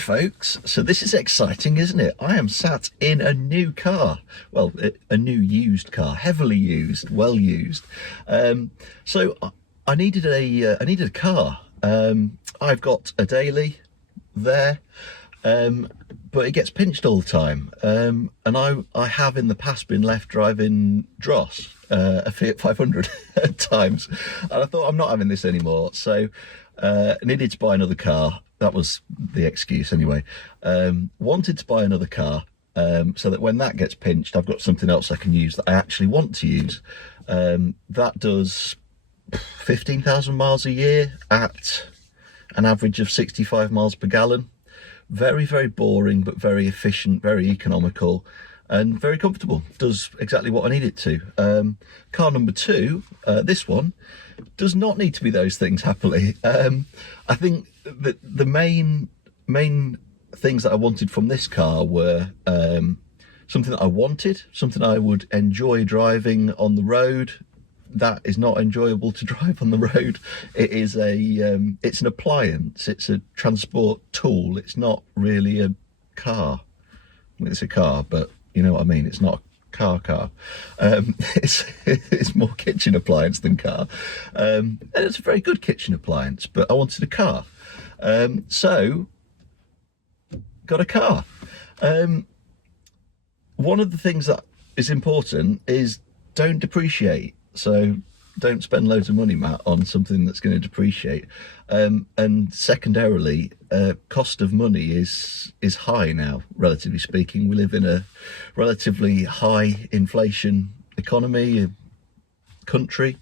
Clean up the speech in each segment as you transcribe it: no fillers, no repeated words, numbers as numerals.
folks, so this is exciting, isn't it? I am sat in a new car. Well, a new used car, heavily used, well used. So I needed a car. I've got a daily there, but it gets pinched all the time. And I have in the past been left driving Dross, a Fiat 500 at times, and I thought I'm not having this anymore. So I needed to buy another car. That was the excuse anyway. Wanted to buy another car so that when that gets pinched, I've got something else I can use that I actually want to use. That does 15,000 miles a year at an average of 65 miles per gallon. Very, very boring, but very efficient, very economical, and very comfortable. Does exactly what I need it to. Car number two, this one, does not need to be those things, happily. I think that the main things that I wanted from this car were something that I wanted, something I would enjoy driving on the road. That is not enjoyable to drive on the road. It is it's an appliance, it's a transport tool. It's not really a car. I mean, it's a car, but you know what I mean, it's not a car. It's more kitchen appliance than car. And it's a very good kitchen appliance, but I wanted a car. So got a car. One of the things that is important is don't depreciate. So don't spend loads of money, Matt, on something that's going to depreciate. And secondarily, cost of money is high now, relatively speaking. We live in a relatively high inflation economy, country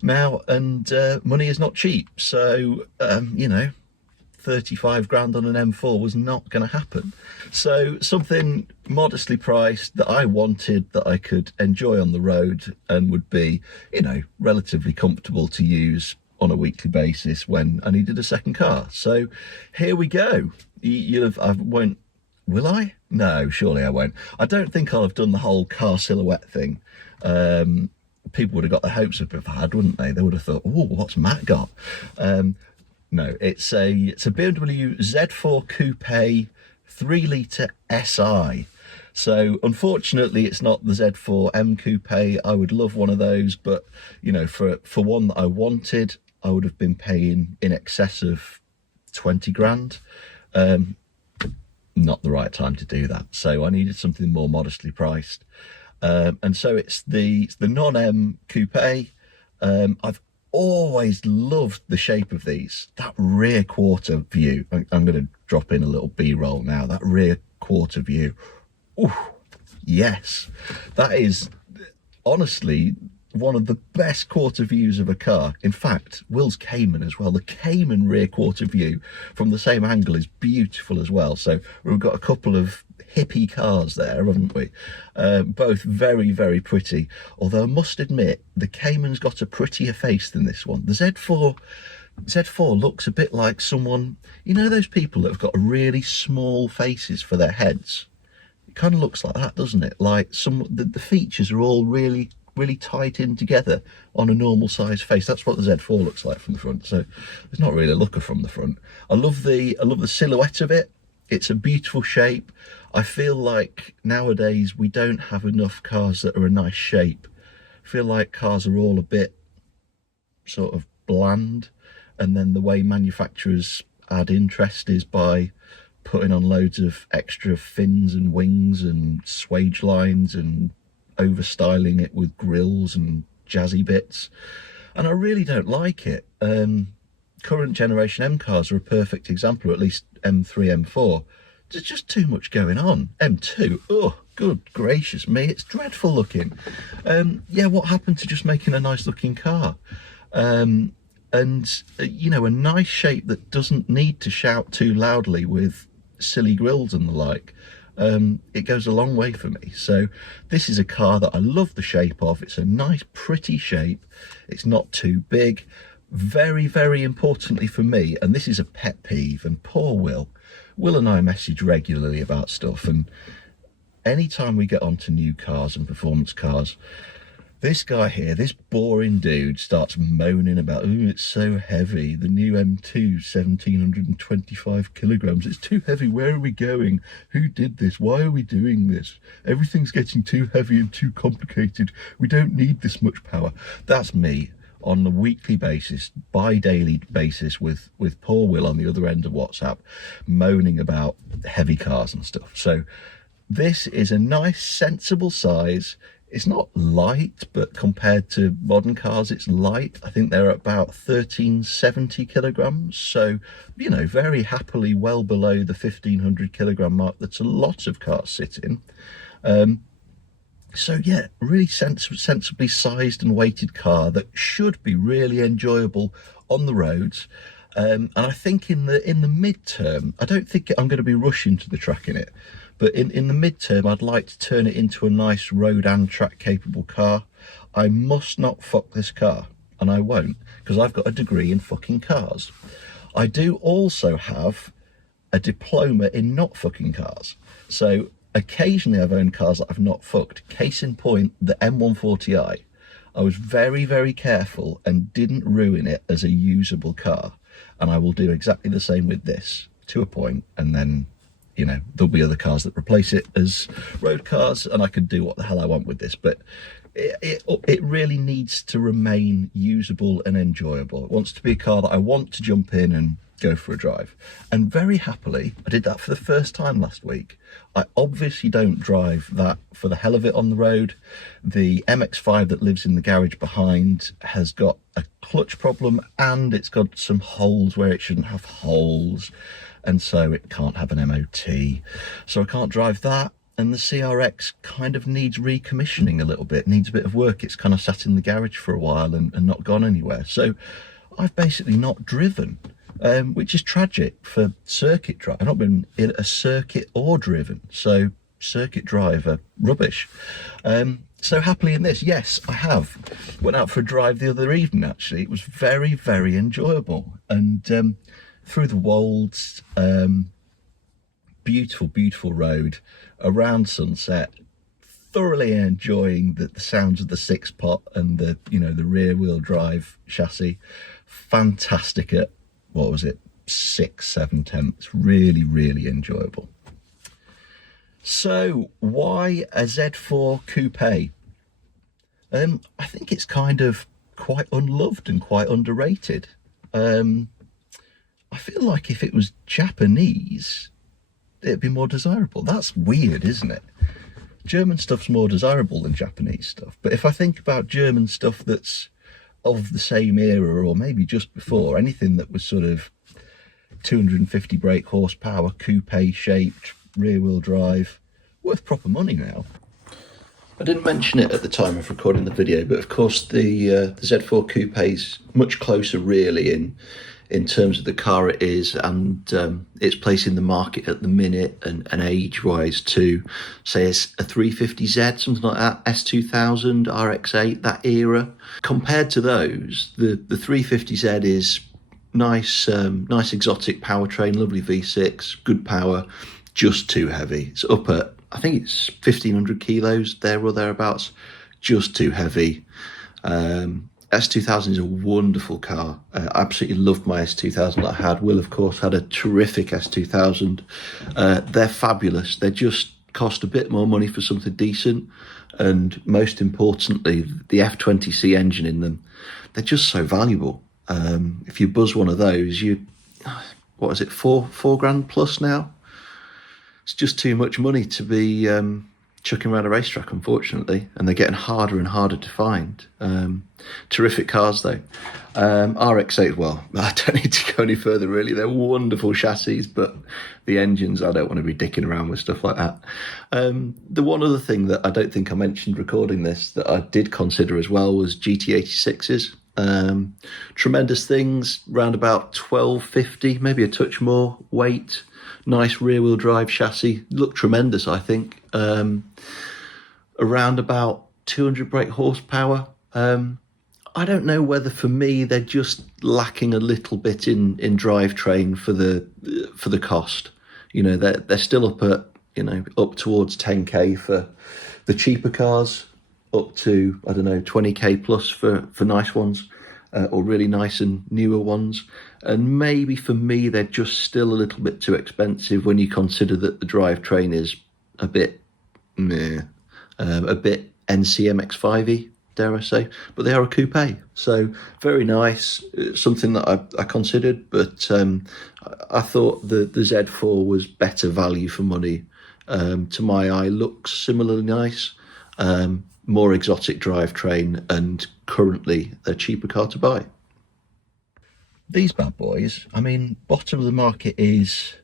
now, and money is not cheap. So, you know, 35 grand on an M4 was not going to happen. So something modestly priced that I wanted, that I could enjoy on the road and would be, you know, relatively comfortable to use on a weekly basis when I needed a second car. So here we go. Will I? No, surely I won't. I don't think I'll have done the whole car silhouette thing. People would have got their hopes up if I had, wouldn't they? They would have thought, oh, what's Matt got? No, it's a BMW Z4 Coupe 3-litre SI. So unfortunately, it's not the Z4 M Coupe. I would love one of those, but you know, for one that I wanted, I would have been paying in excess of 20 grand. Not the right time to do that. So I needed something more modestly priced. And so it's the non-M Coupe. I've always loved the shape of these. That rear quarter view, I'm going to drop in a little B-roll now, that rear quarter view, ooh, yes, that is honestly one of the best quarter views of a car. In fact, Will's Cayman as well, the Cayman rear quarter view from the same angle is beautiful as well. So we've got a couple of hippie cars there, haven't we? Both very, very pretty. Although I must admit, the Cayman's got a prettier face than this one. The Z4 looks a bit like someone, you know, those people that have got really small faces for their heads. It kind of looks like that, doesn't it? Like the features are all really, really tight in together on a normal size face. That's what the Z4 looks like from the front. So there's not really a looker from the front. I love the silhouette of it. It's a beautiful shape. I feel like nowadays we don't have enough cars that are a nice shape. I feel like cars are all a bit sort of bland, and then the way manufacturers add interest is by putting on loads of extra fins and wings and swage lines and overstyling it with grills and jazzy bits, and I really don't like it. Current generation M cars are a perfect example, or at least M3, M4. There's just too much going on. M2, oh, good gracious me, it's dreadful looking. Yeah, what happened to just making a nice looking car? And, you know, a nice shape that doesn't need to shout too loudly with silly grills and the like. It goes a long way for me. So this is a car that I love the shape of. It's a nice, pretty shape. It's not too big. Very, very importantly for me, and this is a pet peeve, and poor Will and I message regularly about stuff, and anytime we get onto new cars and performance cars, This guy here, this boring dude, starts moaning about, oh, it's so heavy. The new M2, 1,725 kilograms. It's too heavy. Where are we going? Who did this? Why are we doing this? Everything's getting too heavy and too complicated. We don't need this much power. That's me on a weekly basis, bi-daily basis with poor Will on the other end of WhatsApp, moaning about heavy cars and stuff. So this is a nice, sensible size. It's not light, but compared to modern cars, it's light. I think they're about 1,370 kilograms. So, you know, very happily well below the 1,500 kilogram mark that a lot of cars sit in. So yeah, really sensibly sized and weighted car that should be really enjoyable on the roads. And I think in the midterm, I don't think I'm going to be rushing to the track in it. But in the midterm, I'd like to turn it into a nice road and track capable car. I must not fuck this car, and I won't, because I've got a degree in fucking cars. I do also have a diploma in not fucking cars. So occasionally I've owned cars that I've not fucked. Case in point, the M140i. I was very, very careful and didn't ruin it as a usable car. And I will do exactly the same with this, to a point, and then, you know, there'll be other cars that replace it as road cars, and I could do what the hell I want with this. But it really needs to remain usable and enjoyable. It wants to be a car that I want to jump in and go for a drive. And very happily, I did that for the first time last week. I obviously don't drive that for the hell of it on the road. The MX-5 that lives in the garage behind has got a clutch problem, and it's got some holes where it shouldn't have holes, and so it can't have an MOT. So I can't drive that. And the CRX kind of needs recommissioning a little bit, needs a bit of work. It's kind of sat in the garage for a while and not gone anywhere. So I've basically not driven, which is tragic for circuit drive. I've not been in a circuit or driven. So circuit drive are rubbish. So happily in this, yes, I have. Went out for a drive the other evening, actually. It was very, very enjoyable. And through the Wolds, beautiful, beautiful road, around sunset, thoroughly enjoying the sounds of the six pot and the, you know, the rear wheel drive chassis. Fantastic at, what was it, 6-7 temps. Really, really enjoyable. So why a Z4 Coupe? I think it's kind of quite unloved and quite underrated. I feel like if it was Japanese, it'd be more desirable. That's weird, isn't it? German stuff's more desirable than Japanese stuff. But if I think about German stuff that's of the same era, or maybe just before, anything that was sort of 250 brake horsepower, coupe shaped, rear wheel drive, worth proper money now. I didn't mention it at the time of recording the video, but of course the Z4 Coupe is much closer really in terms of the car it is and its place in the market at the minute and age-wise to, say, a 350Z, something like that, S2000, RX-8, that era. Compared to those, the 350Z is nice exotic powertrain, lovely V6, good power, just too heavy. It's up at, I think it's 1,500 kilos, there or thereabouts, just too heavy. S2000 is a wonderful car. I absolutely loved my S2000 that I had. Will, of course, had a terrific S2000. They're fabulous. They just cost a bit more money for something decent. And most importantly, the F20C engine in them, they're just so valuable. If you buzz one of those, what is it, four grand plus now? It's just too much money to be chucking around a racetrack, unfortunately, and they're getting harder and harder to find. Terrific cars, though. RX-8, well, I don't need to go any further, really. They're wonderful chassis, but the engines, I don't want to be dicking around with stuff like that. The one other thing that I don't think I mentioned recording this that I did consider as well was GT86s. Tremendous things, around about 1250, maybe a touch more weight. Nice rear-wheel drive chassis, look tremendous, I think. Around about 200 brake horsepower. I don't know whether for me they're just lacking a little bit in drivetrain for the cost. You know, they're still up at, you know, up towards 10k for the cheaper cars, up to, I don't know, 20k plus for nice ones, or really nice and newer ones. And maybe for me, they're just still a little bit too expensive when you consider that the drivetrain is a bit meh, a bit NCMX5y, dare I say, but they are a coupe, so very nice. It's something that I considered, but I thought the Z4 was better value for money. To my eye, looks similarly nice, more exotic drivetrain, and currently a cheaper car to buy. These bad boys, I mean, bottom of the market is,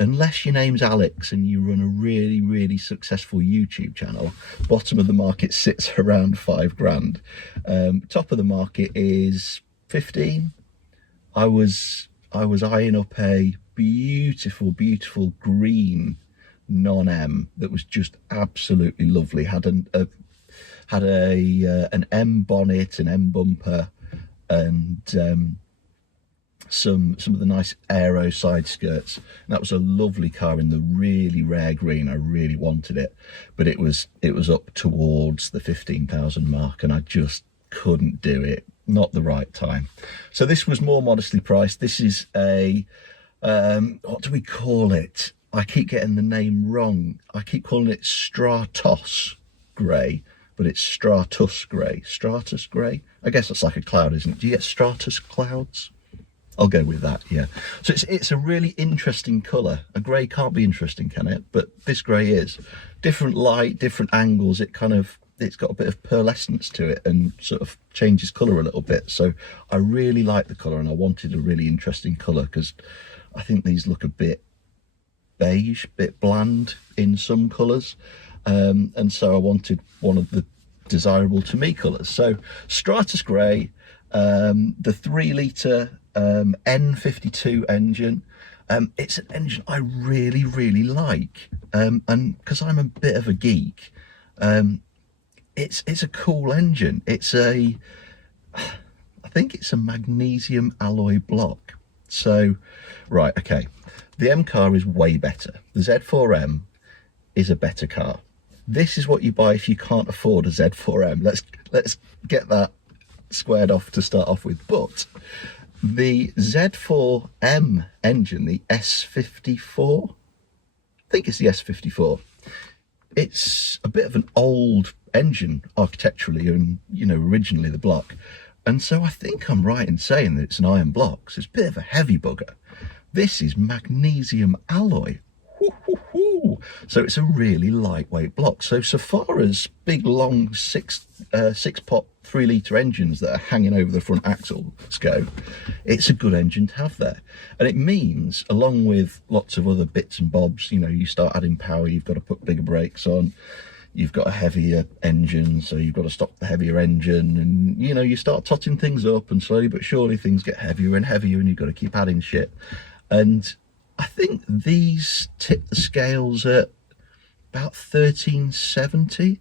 unless your name's Alex and you run a really, really successful YouTube channel, bottom of the market sits around £5,000. Top of the market is 15. I was eyeing up a beautiful, beautiful green non-M that was just absolutely lovely. Had an M bonnet, an M bumper, and some of the nice aero side skirts. And that was a lovely car in the really rare green. I really wanted it, but it was up towards the 15,000 mark, and I just couldn't do it. Not the right time. So this was more modestly priced. This is a what do we call it? I keep getting the name wrong. I keep calling it Stratos grey, but it's Stratus grey. Stratus grey? I guess that's like a cloud, isn't it? Do you get stratus clouds? I'll go with that, yeah. So it's a really interesting colour. A grey can't be interesting, can it? But this grey is. Different light, different angles. It's got a bit of pearlescence to it and sort of changes colour a little bit. So I really like the colour, and I wanted a really interesting colour because I think these look a bit beige, bit bland in some colours. And so I wanted one of the desirable to me colours. So Stratus Grey, the 3 litre N52 engine. It's an engine I really, really like. And because I'm a bit of a geek, it's a cool engine. I think it's a magnesium alloy block. So, right, okay. The M car is way better. The Z4M is a better car. This is what you buy if you can't afford a Z4M. Let's get that squared off to start off with. But the Z4M engine, the S54, I think it's the S54. It's a bit of an old engine architecturally and, you know, originally the block. And so I think I'm right in saying that it's an iron block. So it's a bit of a heavy bugger. This is magnesium alloy. So it's a really lightweight block. So far as big, long six pot 3 litre engines that are hanging over the front axles go, it's a good engine to have there. And it means, along with lots of other bits and bobs, you know, you start adding power, you've got to put bigger brakes on, you've got a heavier engine, so you've got to stop the heavier engine, and, you know, you start totting things up, and slowly but surely things get heavier and heavier, and you've got to keep adding shit. And I think these tip the scales at about 1370,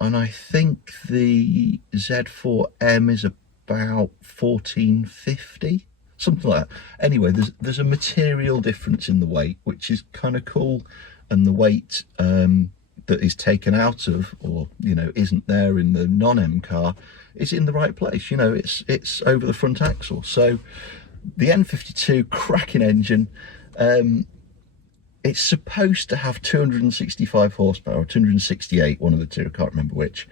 and I think the Z4M is about 1450, something like that. Anyway, there's a material difference in the weight, which is kind of cool, and the weight that is taken out of, or, you know, isn't there in the non-M car, is in the right place. You know, it's over the front axle. So the N52, cracking engine. It's supposed to have 265 horsepower, 268, one of the two, I can't remember which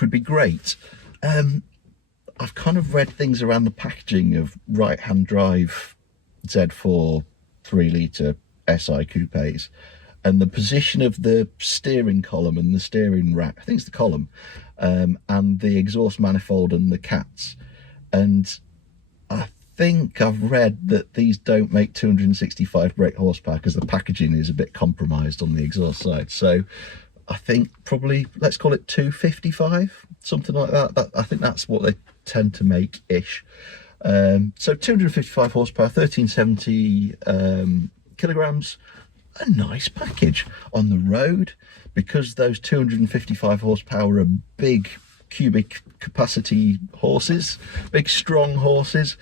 would be great. I've kind of read things around the packaging of right-hand drive Z4 3 litre SI coupes, and the position of the steering column and the steering rack, I think it's the column, and the exhaust manifold and the cats. And I think I've read that these don't make 265 brake horsepower because the packaging is a bit compromised on the exhaust side. So I think probably, let's call it 255, something like that. I think that's what they tend to make ish. So 255 horsepower, 1370 kilograms, a nice package on the road, because those 255 horsepower are big cubic capacity horses, big strong horses.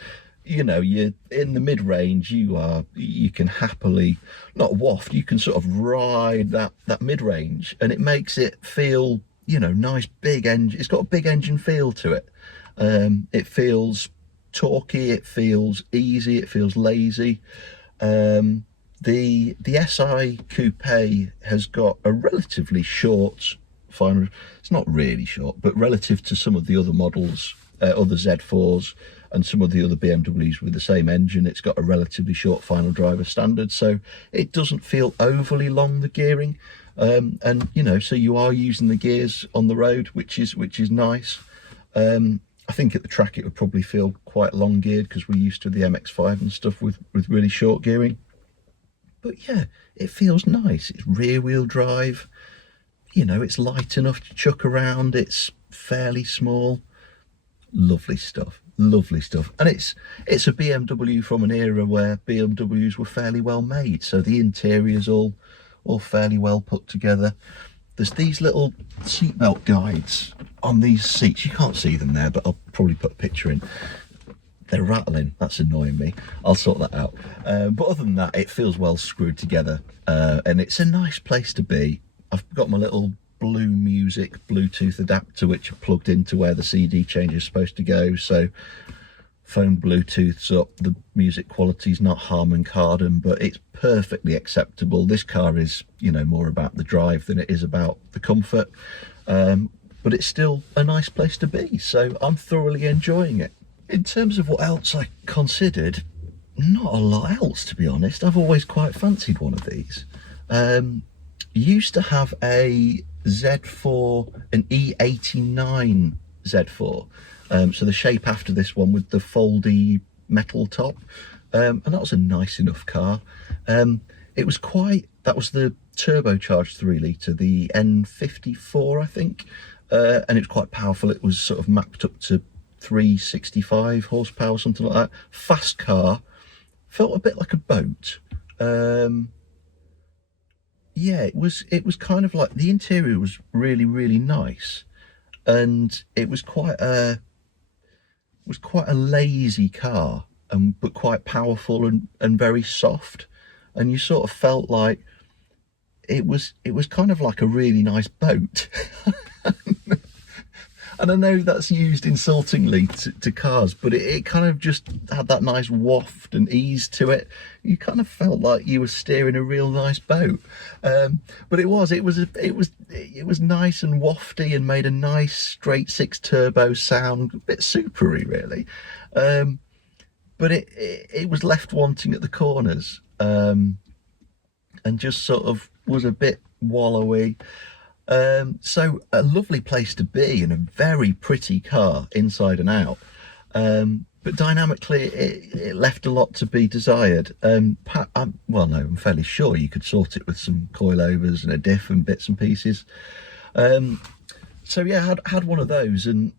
you know, you're in the mid-range, you can happily, not waft, you can sort of ride that mid-range, and it makes it feel, you know, nice big engine. It's got a big engine feel to it. It feels torquey, it feels easy, it feels lazy. The SI Coupe has got a relatively short final. It's not really short, but relative to some of the other models, other Z4s and some of the other BMWs with the same engine, it's got a relatively short final driver standard, so it doesn't feel overly long, the gearing. And you know, so you are using the gears on the road, which is nice. I think at the track it would probably feel quite long geared because we're used to the MX-5 and stuff with really short gearing. But yeah, it feels nice. It's rear wheel drive, you know, it's light enough to chuck around, it's fairly small. Lovely stuff, lovely stuff. And it's a BMW from an era where BMWs were fairly well made, so the interior's all fairly well put together. There's these little seatbelt guides on these seats. You can't see them there, but I'll probably put a picture in. They're rattling, that's annoying me. I'll sort that out. But other than that, it feels well screwed together, and it's a nice place to be. I've got my little Blue Music Bluetooth adapter, which I plugged into where the CD changer is supposed to go, so phone Bluetooth's up. The music quality's not Harman Kardon, but it's perfectly acceptable. This car is, you know, more about the drive than it is about the comfort, but it's still a nice place to be, so I'm thoroughly enjoying it. In terms of what else I considered, not a lot else, to be honest. I've always quite fancied one of these. Used to have a Z4, an E89 Z4, so the shape after this one with the foldy metal top, and that was a nice enough car. It was that was the turbocharged 3 litre, the N54 I think, and it was quite powerful. It was sort of mapped up to 365 horsepower, something like that. Fast car, felt a bit like a boat. Yeah, it was kind of like, the interior was really nice, and it was quite a lazy car, but quite powerful and very soft, and you sort of felt like it was kind of like a really nice boat. And I know that's used insultingly to cars, but it kind of just had that nice waft and ease to it. You kind of felt like you were steering a real nice boat. But it was nice and wafty and made a nice straight 6 turbo sound, a bit supery really. But it was left wanting at the corners, and just sort of was a bit wallowy. So a lovely place to be, and a very pretty car inside and out, but dynamically it left a lot to be desired. Well, no, I'm fairly sure you could sort it with some coilovers and a diff and bits and pieces. So yeah, had one of those, and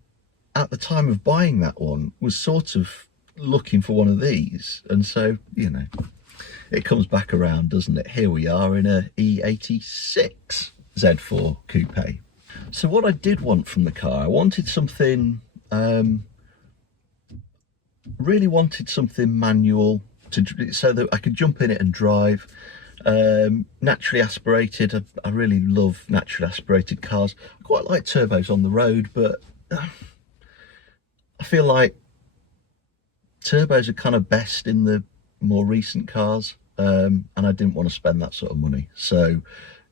at the time of buying that one was sort of looking for one of these, and so, you know, it comes back around, doesn't it? Here we are in a E86 Z4 Coupe. So what I did want from the car, I wanted something, really wanted something manual, so that I could jump in it and drive. Naturally aspirated, I really love naturally aspirated cars. I quite like turbos on the road, but I feel like turbos are kind of best in the more recent cars, and I didn't want to spend that sort of money. So,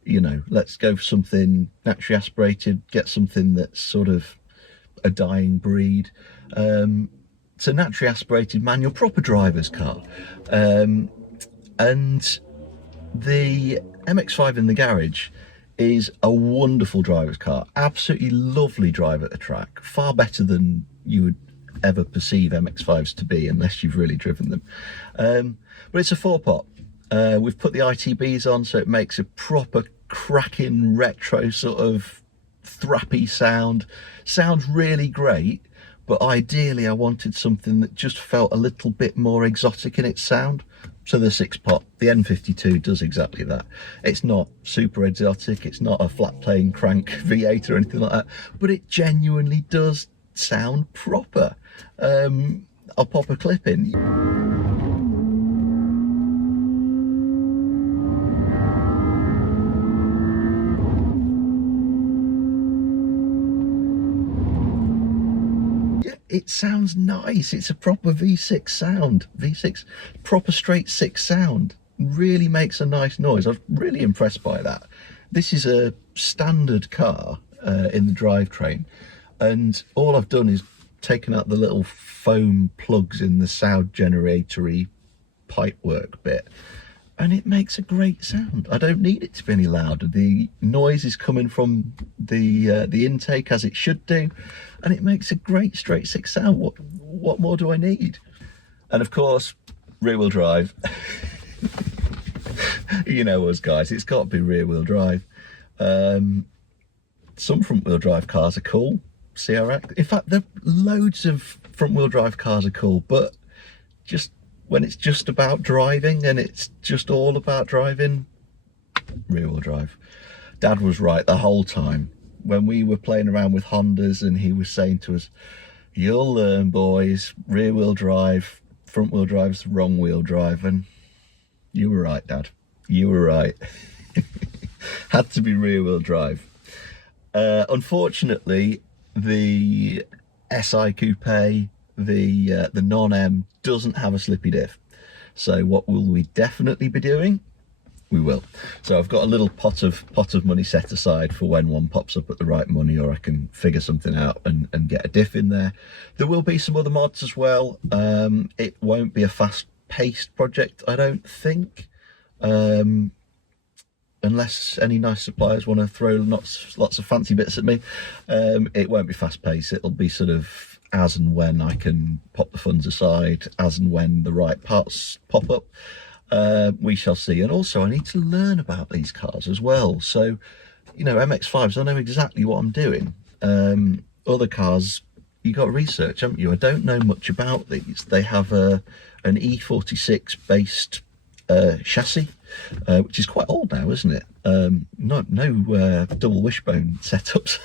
you know, let's go for something naturally aspirated, get something that's sort of a dying breed. It's a naturally aspirated manual, proper driver's car. And the MX-5 in the garage is a wonderful driver's car, absolutely lovely drive at the track, far better than you would ever perceive MX-5s to be unless you've really driven them. But it's a 4-pot. We've put the ITBs on, so it makes a proper cracking retro sort of thrappy sound. Sounds really great, but ideally I wanted something that just felt a little bit more exotic in its sound. So the 6-pot, the N52 does exactly that. It's not super exotic, it's not a flat plane crank V8 or anything like that, but it genuinely does sound proper. I'll pop a clip in. It sounds nice. It's a proper V6 sound. V6, proper straight six sound. Really makes a nice noise. I was really impressed by that. This is a standard car in the drivetrain, and all I've done is taken out the little foam plugs in the sound generatory pipework bit, and it makes a great sound. I don't need it to be any louder. The noise is coming from the intake as it should do, and it makes a great straight six sound. What more do I need? And of course, rear wheel drive. You know us guys, it's got to be rear wheel drive. Some front wheel drive cars are cool. CRX. In fact, there are loads of front wheel drive cars are cool, but just when it's just about driving and it's just all about driving, rear wheel drive. Dad was right the whole time. When we were playing around with Hondas and he was saying to us, you'll learn boys, rear wheel drive, front wheel drive's wrong wheel drive. And you were right, Dad, you were right. Had to be rear wheel drive. Unfortunately, the SI Coupe, the non-M, doesn't have a slippy diff. So what will we definitely be doing? We will. So I've got a little pot of money set aside for when one pops up at the right money, or I can figure something out and get a diff in there. There will be some other mods as well. It won't be a fast-paced project, I don't think. Unless any nice suppliers want to throw lots of fancy bits at me. It won't be fast-paced. It'll be sort of as and when I can pop the funds aside, as and when the right parts pop up. We shall see. And also I need to learn about these cars as well. So, you know, MX-5s, I know exactly what I'm doing. Other cars, you got to research, haven't you? I don't know much about these. They have an E86 based chassis, which is quite old now, isn't it? No double wishbone setups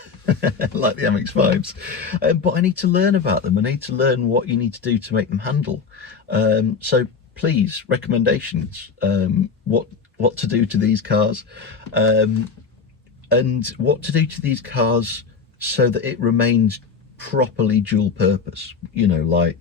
like the MX-5s, but I need to learn about them. I need to learn what you need to do to make them handle. So please, recommendations, what to do to these cars, and what to do to these cars so that it remains properly dual purpose. You know, like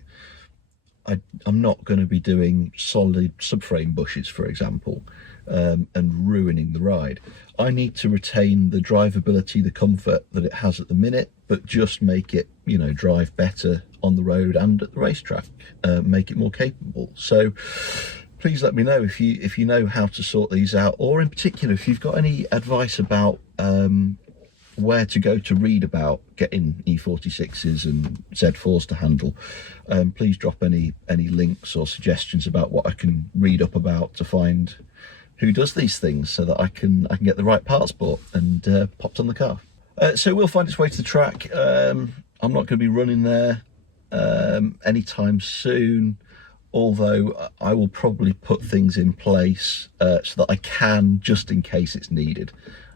I'm not going to be doing solid subframe bushes, for example, and ruining the ride. I need to retain the drivability, the comfort that it has at the minute, but just make it, you know, drive better on the road and at the racetrack, make it more capable. So please let me know if you know how to sort these out, or in particular if you've got any advice about where to go to read about getting E46s and Z4s to handle. Please drop any links or suggestions about what I can read up about to find who does these things, so that I can get the right parts bought and popped on the car. So we'll find its way to the track. I'm not going to be running there anytime soon, although I will probably put things in place so that I can, just in case it's needed.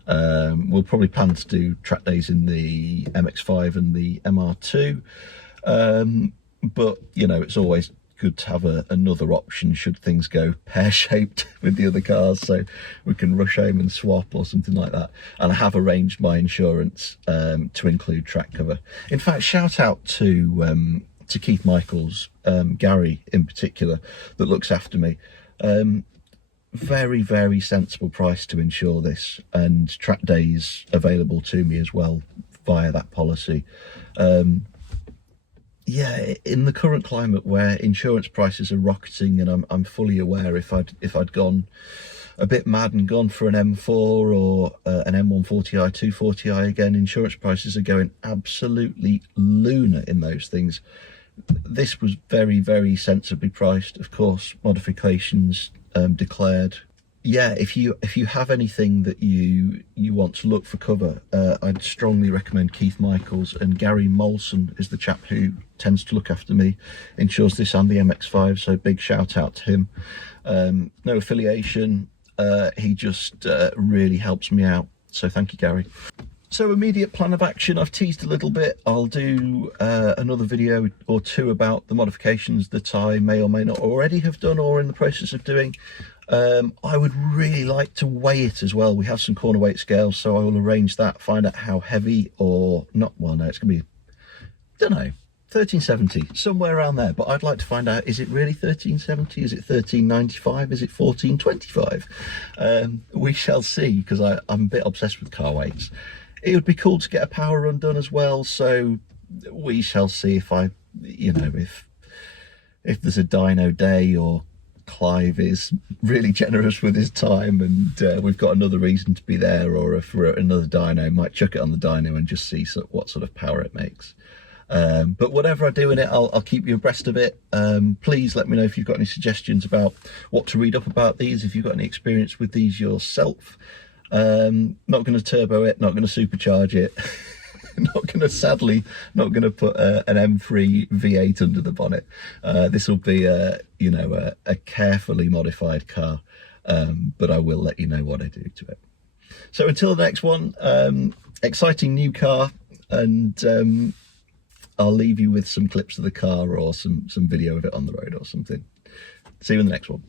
We'll probably plan to do track days in the MX-5 and the MR2, but you know, it's always good to have another option should things go pear-shaped with the other cars, so we can rush home and swap or something like that. And I have arranged my insurance to include track cover. In fact, shout out to Keith Michaels, Gary in particular, that looks after me. Very, very sensible price to insure this, and track days available to me as well via that policy. Yeah, in the current climate where insurance prices are rocketing, and I'm fully aware if I'd gone a bit mad and gone for an M4 or an M140i, 240i again, insurance prices are going absolutely lunar in those things. This was very, very sensibly priced. Of course, modifications declared. Yeah, if you have anything that you want to look for cover, I'd strongly recommend Keith Michaels, and Gary Molson is the chap who tends to look after me, insures this and the MX-5, so big shout out to him. No affiliation, he just really helps me out, so thank you, Gary. So immediate plan of action, I've teased a little bit. I'll do another video or two about the modifications that I may or may not already have done or in the process of doing. I would really like to weigh it as well. We have some corner weight scales, so I will arrange that, find out how heavy or not. Well, no, it's going to be, don't know, 1370, somewhere around there. But I'd like to find out, is it really 1370? Is it 1395? Is it 1425? We shall see, because I'm a bit obsessed with car weights. It would be cool to get a power run done as well, so we shall see if if there's a dyno day, or Clive is really generous with his time and we've got another reason to be there, or if we're at another dyno, might chuck it on the dyno and just see what sort of power it makes. But whatever I do in it, I'll keep you abreast of it. Please let me know if you've got any suggestions about what to read up about these, if you've got any experience with these yourself. Not going to turbo it, not going to supercharge it, sadly not going to put an M3 V8 under the bonnet. This will be a carefully modified car, but I will let you know what I do to it. So until the next one, exciting new car, and I'll leave you with some clips of the car or some video of it on the road or something. See you in the next one.